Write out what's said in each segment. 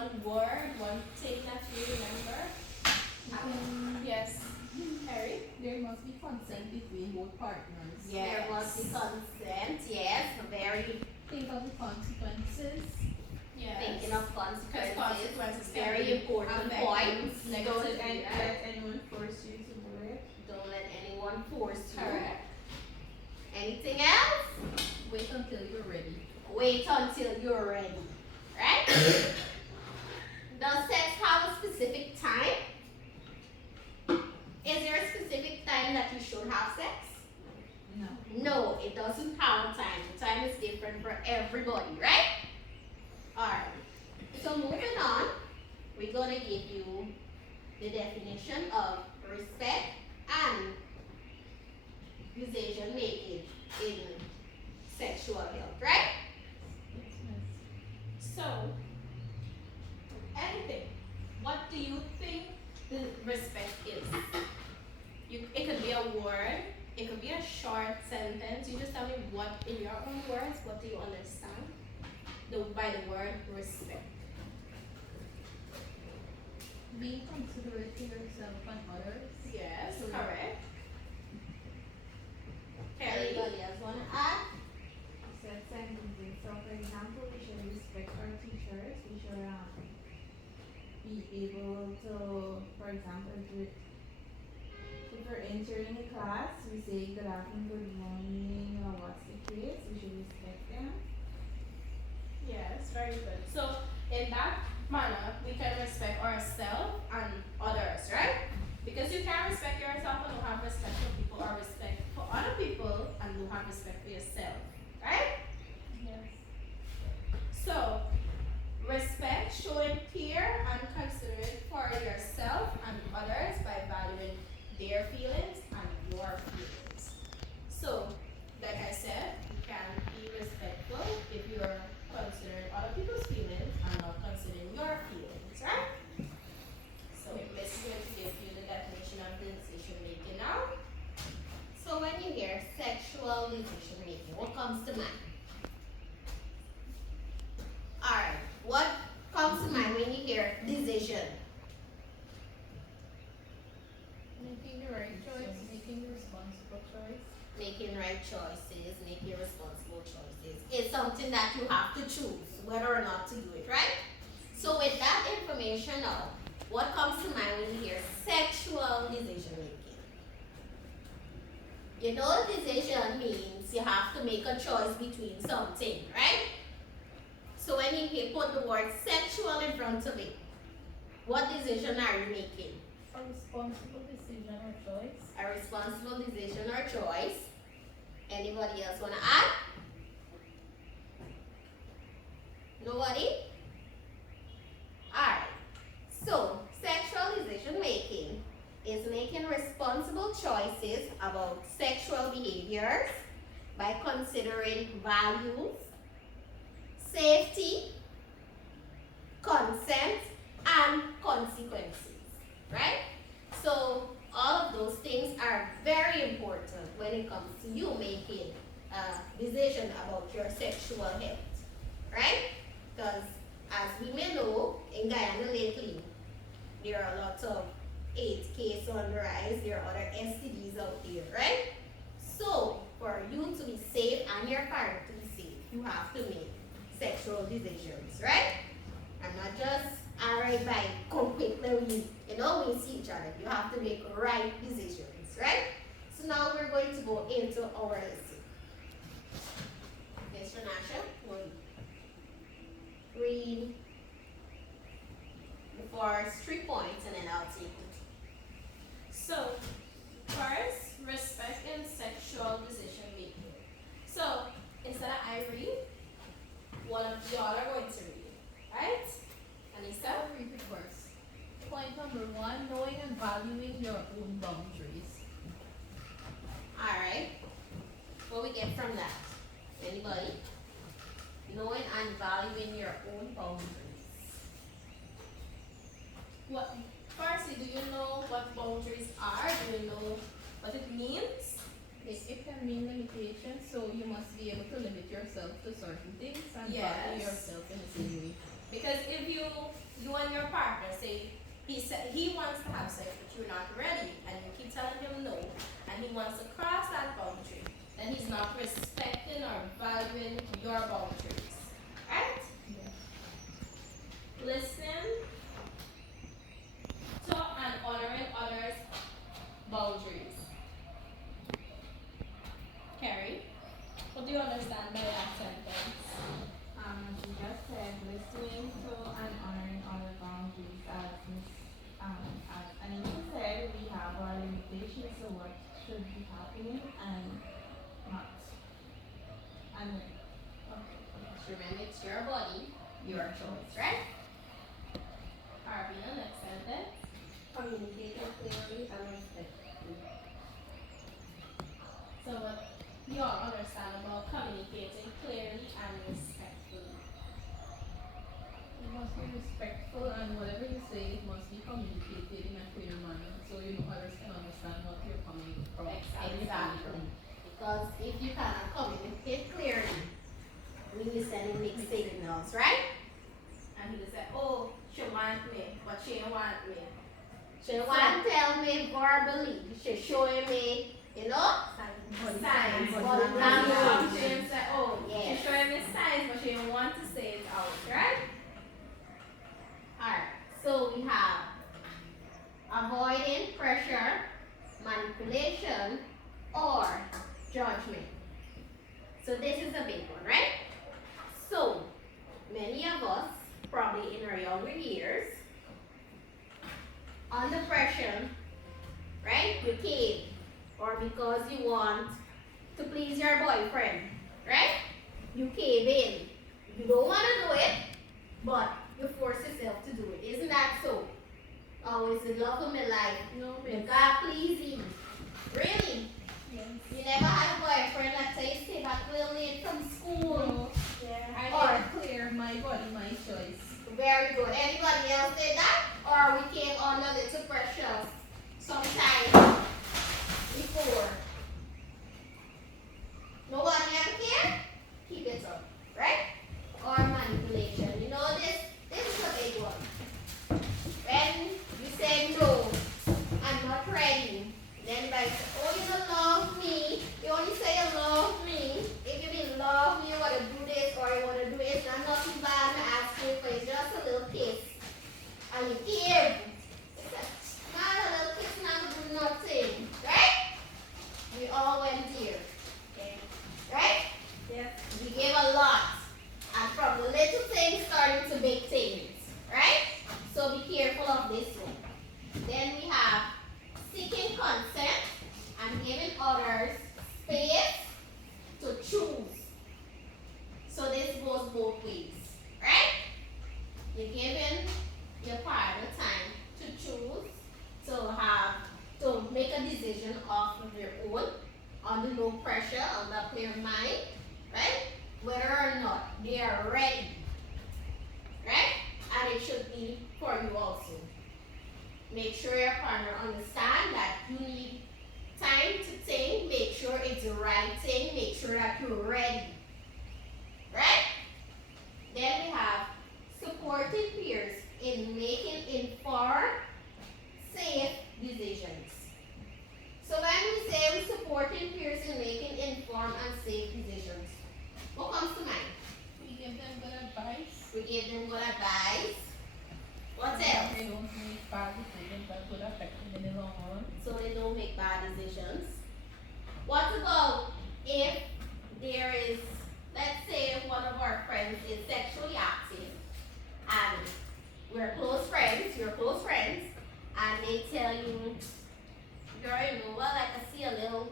one word, one thing that you remember? Yes, Harry? There must be consent between both partners. Yes. There must be consent, yes, very Think of the consequences. Yes. thinking of Because consequences. consequences can Very be important affecting point. negatively, right? let anyone force you to do it. Don't let anyone force you. Correct. Anything else? Wait until you're ready. Wait until you're ready. Right? Does sex have a specific time? Is there a specific time that you should have sex? No. No, it doesn't have a time. The time is different for everybody, right? Alright. So moving on, we're gonna give you the definition of respect and decision making in sexual health, right? So, anything. What do you think the respect is? It could be a word, it could be a short sentence. You just tell me what, in your own words, what do you understand by the word respect? Being considerate to yourself and others. Yes, So- correct. Carrie? Anybody else wanna add? Set sentences. So for example, we should respect our teachers. We should be able to, for example, if we're entering a class, we say good afternoon, good morning, or what's the case, we should respect them. Yes, very good. So, in that manner, we can respect ourselves and others, right? Because you can't respect yourself and don't have respect for people, or respect for other people and don't have respect for yourself, right? Yes. So, respect, showing care and considerate for yourself and others by valuing their feelings and your feelings. So, like I said, you can be respectful if you're considering other people's feelings and not considering your feelings, right? So, Miss is going to give you the definition of decision making now. So when you hear sexual decision making, what comes to mind? Alright, what comes to mind when you hear decision? Making the right choice, making the responsible choice. Making right choices, making responsible choices is something that you have to choose whether or not to do it, right? So with that information now, what comes to mind when you hear sexual decision making? You know, decision means you have to make a choice between something, right? So when you put the word sexual in front of it, what decision are you making? A responsible decision or choice. A responsible decision or choice. Anybody else want to add? Nobody? Alright. So, sexual decision making is making responsible choices about sexual behaviors by considering values, safety, consent, and consequences. Right? So, all of those things are very important when it comes to you making a decision about your sexual health, right? Because as we may know, in Guyana lately, there are lots of AIDS cases on the rise, there are other STDs out there, right? So, for you to be safe and your parent to be safe, you have to make sexual decisions, right? And not just alright by come quickly, you know, we see each other. You have to make right decisions, right? So now we're going to go into our lesson. Mr. Nasha, will read the first 3 points and then I'll take it. So, first, respect in sexual decision making. So, instead of I read, one of y'all are going to read, right? Anissa? I'll read it first. Point number 1, knowing and valuing your own boundaries. Alright. What we get from that? Anybody? Knowing and valuing your own boundaries. What, firstly, do you know what boundaries are? Do you know what it means? It can mean limitations, so you must be able to limit yourself to certain things and Yes. value yourself in the same way. Because if you you and your partner say he wants to have sex but you're not ready and you keep telling him no and he wants to cross that boundary, then he's not respecting or valuing your boundaries. Right? Listening to and honoring others' boundaries. Carrie, what do you understand by that sentence? As you just said, listening to and honoring other boundaries. As Anita said, we have our limitations to what should be happening and not. And Remember, it's your body, your choice, right? Arvina, next sentence. Communicating clearly and respectfully. So what you all understand about communicating clearly and respectfully. You must be respectful, and whatever you say, it must be communicated in a clear manner, so others can understand what you're coming from. Exactly. Because if you cannot communicate clearly, we be sending mixed signals, right? And he said, oh, she want me, but she ain't want me. She want to tell me verbally. She showing me, you know, Signs. body And language. she didn't say, oh, Yes. she's showing me signs, but she didn't want to say it out, right? Alright, so we have avoiding pressure, manipulation, or judgment. So this is a big one, right? So many of us, probably in our younger years, under pressure, right? You cave, or because you want to please your boyfriend, right? You cave in. You don't want to do it, but you force yourself to do it. Isn't that so? Always the love of my life. No, You God pleasing. Really? Yes. You never had a boyfriend that says stay back real late from school? I Or- made it clear, my body, my choice. Very good. Anybody else did that? Or we came under little pressure sometime before? Nobody ever care? Keep it up, right? Or manipulation. You know this is a big one. When you say no, I'm not ready. Then by say, oh, you don't love me. You only say you love me. If you didn't love me, you want to do this or you want to do it. It's not nothing bad. I'm asking for it's just a little kiss. And you give. It's not a little kiss, not to do nothing. Right? We all went here. Okay. Right? Yes. We gave a lot. And from the little things starting to big things. Right? So be careful of this one. Then we have seeking consent and giving others space to choose. So this goes both ways. Right? You're giving your partner time to choose, to make a decision of their own, under no pressure, under clear mind, right? Whether or not they are ready, right? And it should be for you also. Make sure your partner understand that you need time to think, make sure it's the right thing, make sure that you're ready, right? Then we have supporting peers in making informed, safe decisions. So when we say we're supporting peers in making informed and safe decisions, what comes to mind? We give them good advice. We give them good advice. What else? They don't make bad decisions that could affect them in the long run. So they don't make bad decisions. What about if there is, let's say one of our friends is sexually active and we're close friends, you're close friends, and they tell you, girl, you know what, I can see a little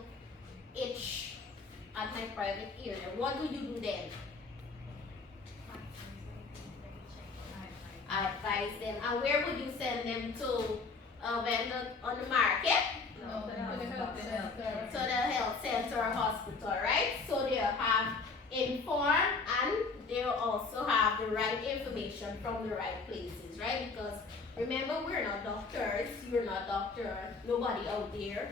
itch at my private area. What do you do then? I advise them. And where would you send them to? When on the market? No, to the health center. To the health center or hospital, right? So they'll have informed and they'll also have the right information from the right places, right? Because remember, we're not doctors. You're not doctor. Nobody out there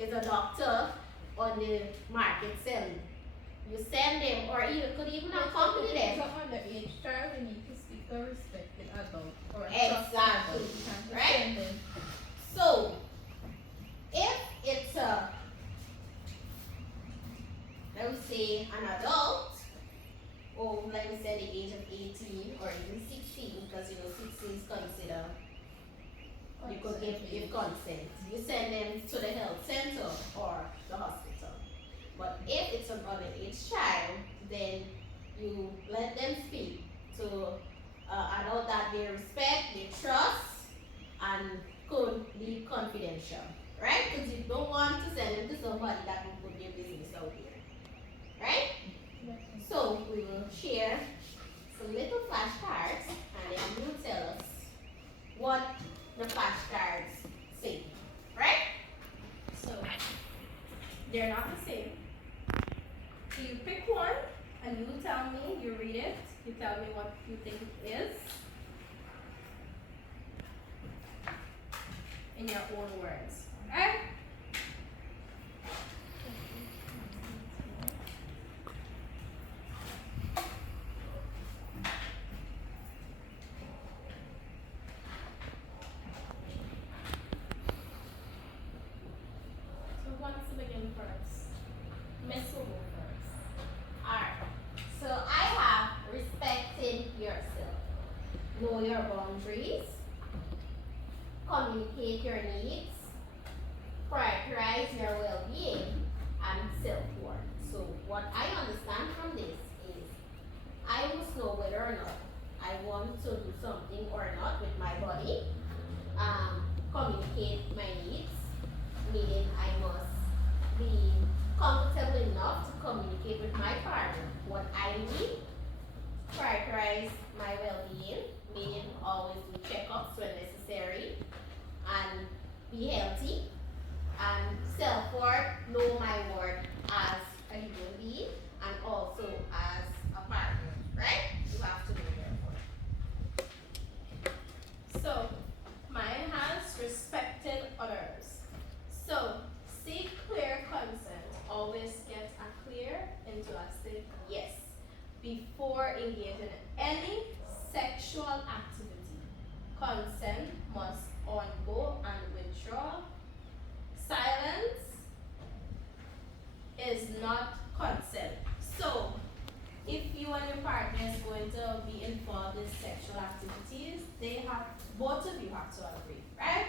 is a doctor on the market selling. You send them, or you could even accompany them. So underage child, we need to speak to a respected adult or a consent. You send them to the health center or the hospital. But if it's an underage child, then you let them speak to adult that they respect, they trust, and could be confidential, right? Because you don't want to send them to somebody that will put their business out there, right? So we will share some little flashcards, and then you tell us what the flashcards say, right? So they're not the same. So you pick one and you tell me, you read it, you tell me what you think it is in your own words. Okay? So who wants to begin first? Miss will go first. Alright. So I have respecting yourself. Know your boundaries. Communicate your needs. Prioritize your well-being and self-worth. So what I understand from this is I must know whether or not I want to do something or not with my body. Communicate my needs, meaning I must be comfortable enough to communicate with my partner what I need. Prioritize my well-being, meaning always do checkups when necessary, and be healthy. And self-worth, know my worth as a human being and also as a partner, right? You have to know your worth. So mine has respected others. So seek clear consent. Always get a clear, enthusiastic yes before engaging in any sexual activity. Consent must undergo and withdraw. Silence is not consent. So if you and your partner is going to be involved in sexual activities, both of you have to agree, right?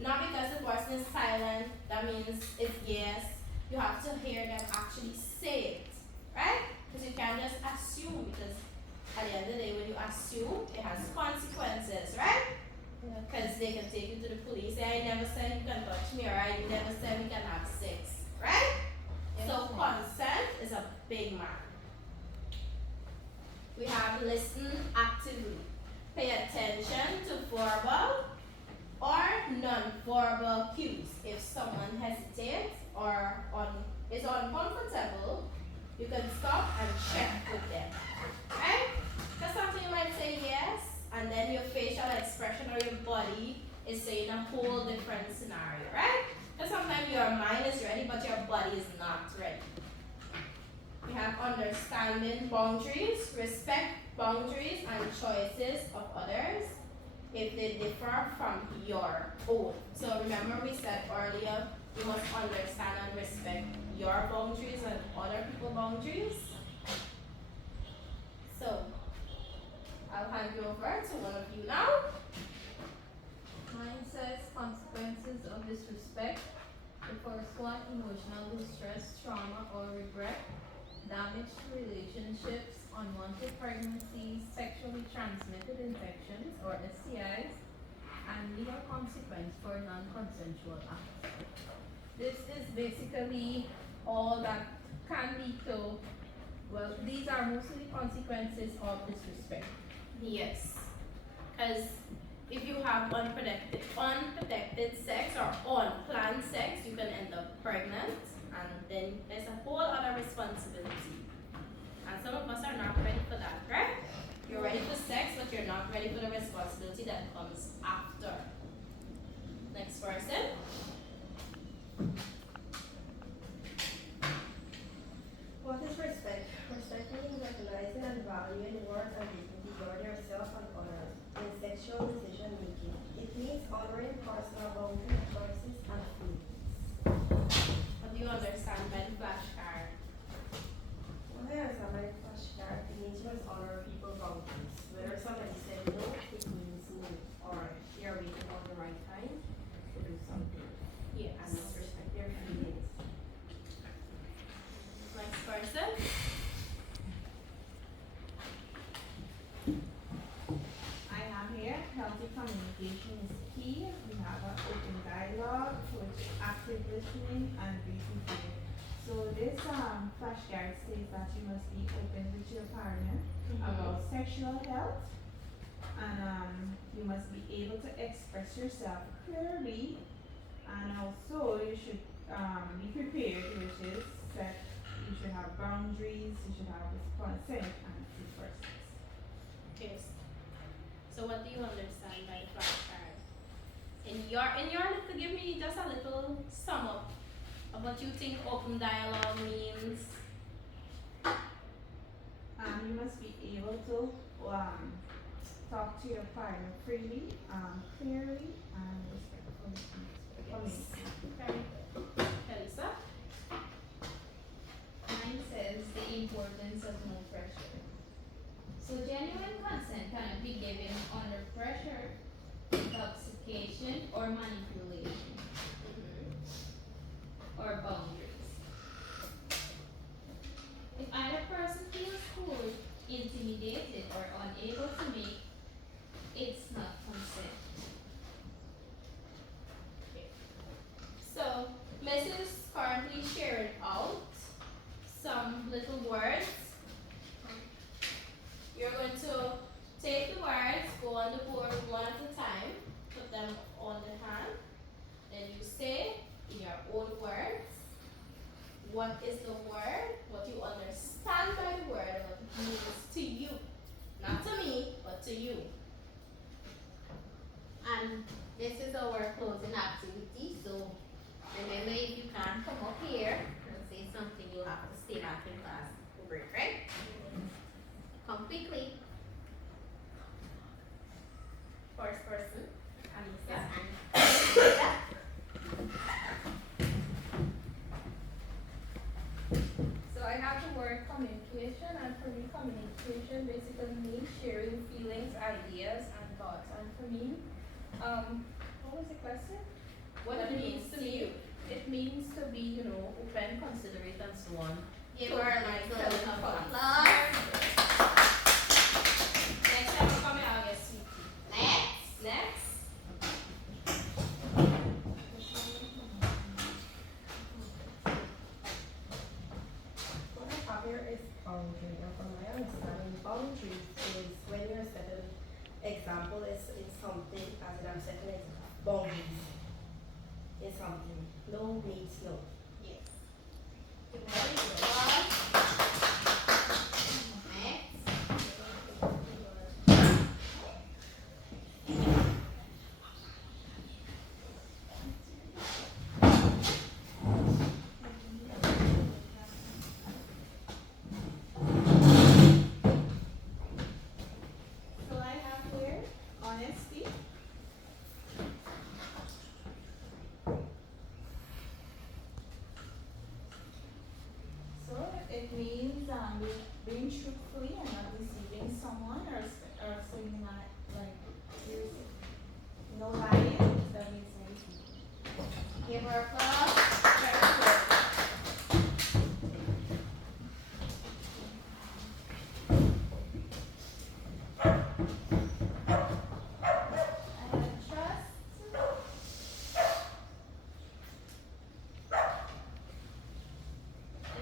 Not because the person is silent, that means it's yes. You have to hear them actually say it, right? Because you can't just assume, because at the end of the day, when you assume, it has consequences, right? Because they can take you to the police, say, I never said you can touch me, or I never said we can have sex, right? So consent is a big mark. We have listen actively. Pay attention to verbal or non-verbal cues. If someone hesitates or is uncomfortable, you can stop and check with them, right? Because something you might say yes, and then your facial expression or your body is saying a whole different scenario, right? Because sometimes your mind is ready, but your body is not ready. We have understanding boundaries, respect boundaries and choices of others if they differ from your own. So remember we said earlier, you must understand and respect your boundaries and other people's boundaries. So I'll hand you over to one of you now. Mine says consequences of disrespect. The first one, emotional distress, trauma, or regret, damage to relationships, unwanted pregnancies, sexually transmitted infections or STIs, and legal consequence for non-consensual acts. This is basically all that can lead to, well, these are mostly consequences of disrespect. Yes. Because if you have unprotected sex or unplanned sex, you can end up pregnant, and then there's a whole other responsibility. And some of us are not ready for that, right? You're ready for sex, but you're not ready for the responsibility that comes after. Next person. What is respect? Respect means recognizing and valuing the worth and dignity of yourself and others in sexual decision making. It means honoring personal boundaries, choices, and feelings. What do you understand by the flashcard? When I understand my flashcard, it means you must honor people's boundaries. Whether somebody said no, it means no, or you're waiting for the right time to do something. communication is key. We have an open dialogue with active listening and be prepared. So this flashcard states that you must be open with your partner about sexual health, and you must be able to express yourself clearly, and also you should be prepared, which is that you should have boundaries, you should have consent and safe first. Yes. So what do you understand by flashcard? In your little, give me just a little sum up of what you think open dialogue means. You must be able to talk to your partner freely, clearly, and respectfully. For me. Very good. Elisa? Mine says the importance of no pressure. So genuine consent cannot be given under pressure, intoxication, or manipulation, or boundaries. If either person feels cold, intimidated, or unable to make, it's not consent. So, Mrs. currently shared out some little words. You're going to take the words, go on the board one at a time, put them on the hand, then you say in your own words what is the word, what you understand by the word, and what it means to you. Not to me, but to you. And this is our closing activity, so remember, if you can't come up here and say something, you'll have to stay back in class for break, right? Come quickly. First person, Anissa. And So I have the word communication, and for me, communication basically means sharing feelings, ideas, and thoughts. And for me, what was the question? What it means to you. It means to be, open, considerate, and so on. give her a nice Tell round them of how applause. Next time you come here, I'll get sweetie. Next. Next. What I have here is boundary. Now, from my understanding, boundaries is when you're setting example is something, as in I'm setting boundaries in something. No means no. Yes. Give her a applause. Next. So I have here honesty. So it means being truthfully and not deceiving someone or saying like there's no lying. That means no deceiving. Give her applause. Very good. I have trust.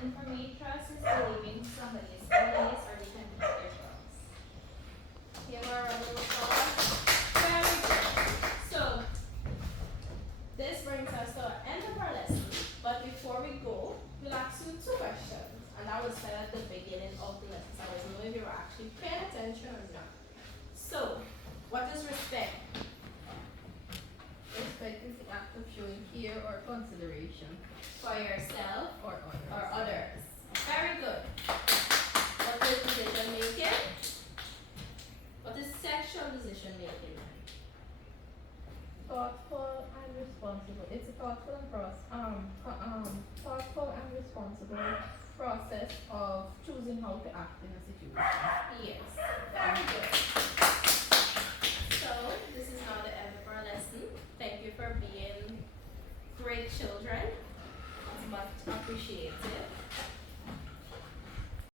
And for me, trust is believing somebody is honest or they can be their trust. Give her a little applause. Very good. So, this brings us to the end of our lesson. But before we go, we'll ask you two questions. And I was said at the beginning of the lesson. So I don't know if you were actually paying attention or not. So, what is respect? Respect is the act of showing care or consideration For yourself or others. or others. Very good. What is decision making? What is sexual decision making? Thoughtful and responsible. It's a thoughtful and thoughtful and responsible process of choosing how to act in a situation. Yes. Very good. So, this is now the end of our lesson. Thank you for being great children. It's much appreciated.